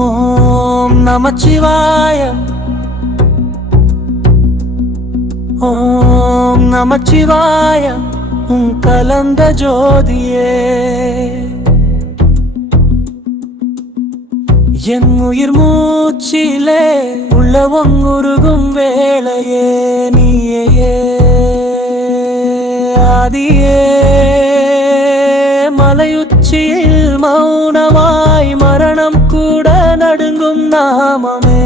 ஓம் நமச்சிவாய, ஓம் நமச்சிவாய, உன் கலந்த ஜோதியே என் உயிர் மூச்சிலே உள்ளவம் உருகும் வேளையே நீயே ஆதியே. மலையுச்சியில் மௌனமாய் மரணம் கூட நடுங்கும் நாமமே,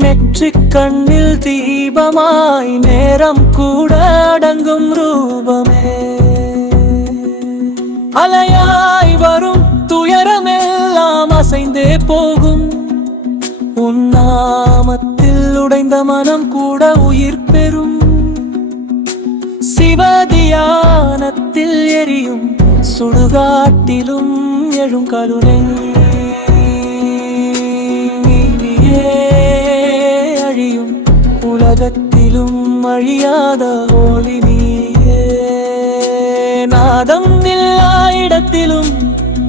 நெற்றிக் கண்ணில் தீபமாய் நேரம் கூட அடங்கும் ரூபமே. அலையாய் வரும் துயரமெல்லாம் அசைந்தே போகும், உன் நாமத்தில் உடைந்த மனம் கூட உயிர் பெறும். சிவதியானத்தில் எரியும் சுடுகாட்டிலும் எழும் கருணை அழியும் உலகத்திலும் அழியாத ஒளி நீயே. நாதம் இல்லா இடத்திலும்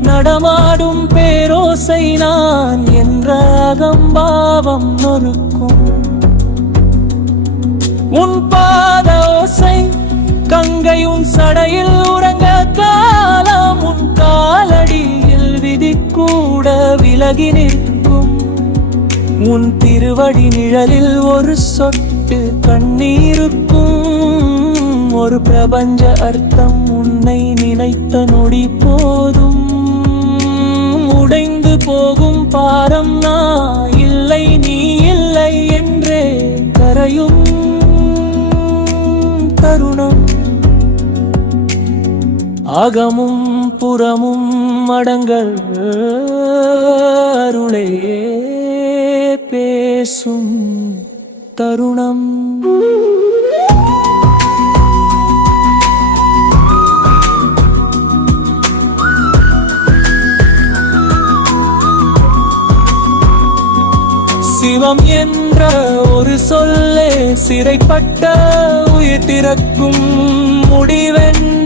நடமாடும் பேரோசை நான் என்ற அகம்பாவம் நொறுக்கும். உன் பாத ஓசை கங்கை உன் சடையில் உறங்க காலம், உன் காலடியில் விதி கூட விலகி நிற்கும். உன் திருவடி நிழலில் ஒரு சொட்டு கண்ணீருக்கும். ஒரு பிரபஞ்ச அர்த்தம் உன்னை நினைத்த நொடி போதும். உடைந்து போகும் பாரம் நான் இல்லை நீ இல்லை என்றே கரையும் தருணம். அகமும் புறமும் அடங்கல் அருளே பேசும் தருணம். சிவம் என்ற ஒரு சொல்லே சிறைப்பட்ட உயிர் திறக்கும். முடிவென்ற